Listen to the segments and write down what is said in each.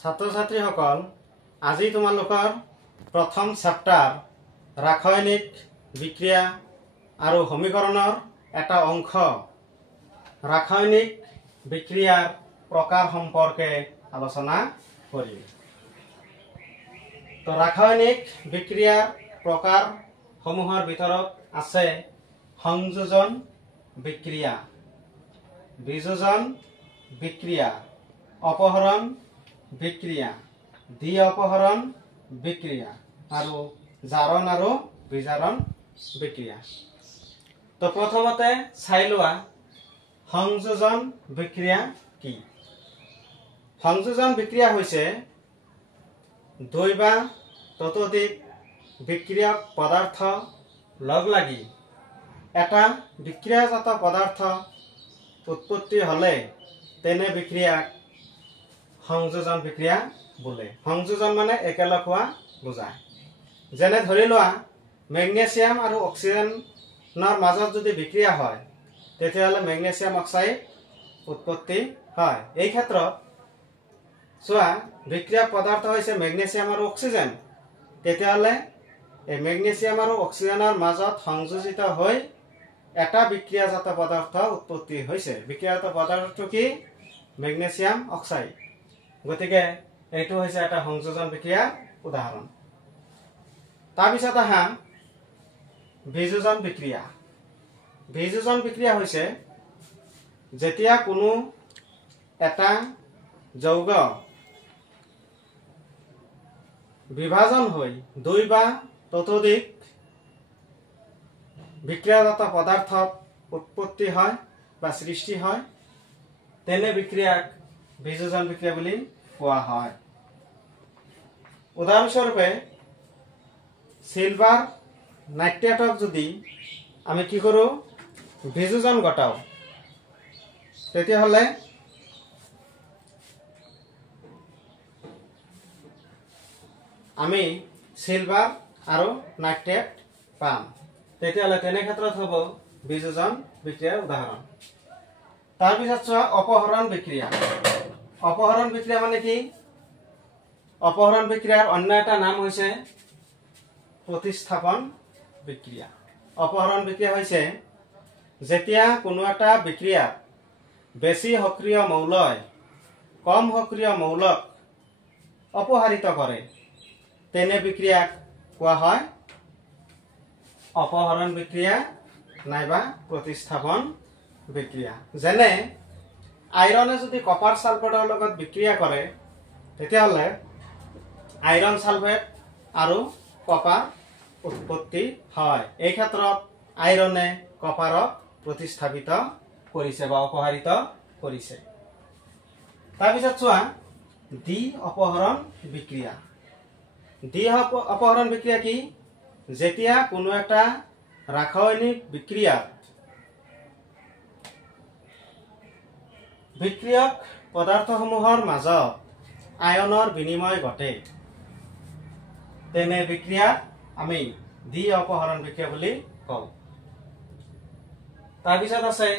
ছাত্ৰ ছাত্ৰীসকল আজি তোমালোকৰ প্ৰথম চেপ্টাৰ ৰাসায়নিক বিক্ৰিয়া আৰু সমীকৰণৰ এটা অংশ ৰাসায়নিক বিক্ৰিয়াৰ প্ৰকাৰ সম্পৰ্কে আলোচনা কৰিম। তো ৰাসায়নিক বিক্ৰিয়াৰ প্ৰকাৰ সমূহৰ ভিতৰত আছে সংযোজন বিক্ৰিয়া, বিযোজন বিক্ৰিয়া, অপহৰণ বিক্ৰিয়া, দ্বি অপহৰণ বিক্ৰিয়া আৰু জাৰণ আৰু বিজাৰণ বিক্ৰিয়া। তো প্ৰথমতে চাই লোৱা সংযোজন বিক্রিয়া কি। সংযোজন বিক্রিয়া হৈছে দুই বা ততোধিক বিক্রিয়ক পদার্থ লগ লাগি এটা বিক্রিয়াজাত পদার্থ উৎপত্তি হলে তেনে বিক্রিয়াক সংযোজন বিক্রিয়া বোলে। সংযোজন মানে একেলগ হোৱা বুজায়। যেনে ধৰি লোৱা মেগনেছিয়াম আৰু অক্সিজেনৰ মাজত যদি বিক্ৰিয়া হয় তেতিয়াহলে মেগনেছিয়াম অক্সাইড উৎপত্তি হয়। এই ক্ষেত্ৰত চোৱা বিক্ৰিয়ক পদাৰ্থ হৈছে মেগনেছিয়াম আৰু অক্সিজেন, তেতিয়াহলে এই মেগনেছিয়াম আৰু অক্সিজেনৰ মাজত সংযোজিত হৈ এটা বিক্ৰিয়াজাত পদাৰ্থ উৎপত্তি হৈছে। বিক্ৰিয়াজাত পদাৰ্থটো কি? Magnesium oxide. গতিকে এইটো হৈছে এটা সংযোজন বিক্ৰিয়াৰ উদাহৰণ। তাৰপিছত আহা বিযোজন বিক্রিয়া। বিযোজন বিক্রিয়া হৈছে যেতিয়া কোনো এটা যৌগ বিভাজন হৈ দুই বা ততোধিক বিক্রিয়াজাত পদার্থত উৎপত্তি হয় বা সৃষ্টি হয় তেনে বিক্রিয়াক বিযোজন বিক্রিয়া বুলি কোৱা হয়। উদাহৰণস্বৰূপে সিলভাৰ নাইট্ৰেটক যদি আমি কি কৰো বিযোজন ঘটাও তেতিয়াহলে আমি সিলভাৰ আৰু নাইট্ৰেট পাম। তেতিয়াহলে তেনে ক্ষেত্ৰত হ'ব বিযোজন বিক্ৰিয়াৰ উদাহৰণ। তাৰপিছত চোৱা অপহৰণ বিক্রিয়া। অপহরণ বিক্রিয়া মানে কি? অপহরণ বিক্রিয়ার অন্য এটা নাম হৈছে প্রতিস্থাপন বিক্রিয়া। অপহরণ বিক্রিয়া হৈছে যেতিয়া কোনো এটা বিক্রিয়া বেশি সক্রিয় মৌলই কম সক্রিয় মৌলক অপহারিত করে তেনে বিক্রিয়াক কোৱা হয় অপহৰণ বিক্ৰিয়া নাইবা প্ৰতিস্থাপন বিক্ৰিয়া। যেনে আইৰনে যদি কপাৰ সালফেটৰ লগত বিক্ৰিয়া কৰে তেতিয়াহলে আইৰন সালফেট আৰু কপাৰ উৎপত্তি হয়। এই ক্ষেত্ৰত আইৰনে কপাৰক প্ৰতিস্থাপিত কৰিছে বা অপহাৰিত কৰিছে। তাৰপিছত চোৱা দ্বি অপহৰণ বিক্ৰিয়া। দ্বি অপহৰণ বিক্ৰিয়া কি? যেতিয়া কোনো এটা ৰাসায়নিক বিক্ৰিয়াত বিক্ৰিয়ক পদাৰ্থসমূহৰ মাজত আয়নৰ বিনিময় ঘটে তেনে বিক্ৰিয়াক আমি দ্বি অপহৰণ বিক্ৰিয়া বুলি কওঁ। তাৰপিছত আছে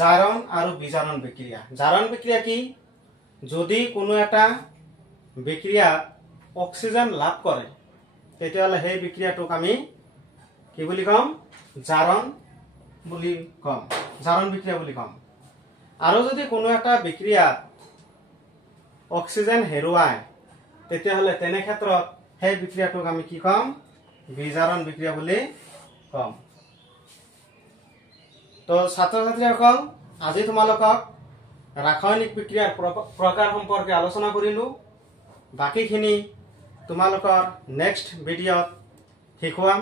জাৰণ আৰু বিজাৰণ বিক্ৰিয়া। জাৰণ বিক্ৰিয়া কি? যদি কোনো এটা বিক্ৰিয়াত অক্সিজেন লাভ কৰে তেতিয়াহলে সেই বিক্ৰিয়াটোক আমি কি বুলি কম? জাৰণ বুলি কম, জাৰণ বিক্ৰিয়া বুলি কম। আৰু যদি কোনো এটা বিক্ৰিয়াত অক্সিজেন হেৰুৱায় তেতিয়াহলে তেনে ক্ষেত্ৰত সেই বিক্ৰিয়াটোক আমি কি কম? বিজাৰণ বিক্ৰিয়া বুলি কম। তো ছাত্ৰ ছাত্ৰীসকল আজি তোমালোকক ৰাসায়নিক বিক্ৰিয়াৰ প্ৰকাৰ সম্পৰ্কে আলোচনা কৰিলো। বাকিখিনি তোমালোকৰ নেক্সট ভিডিঅ'ত শিকোৱাম।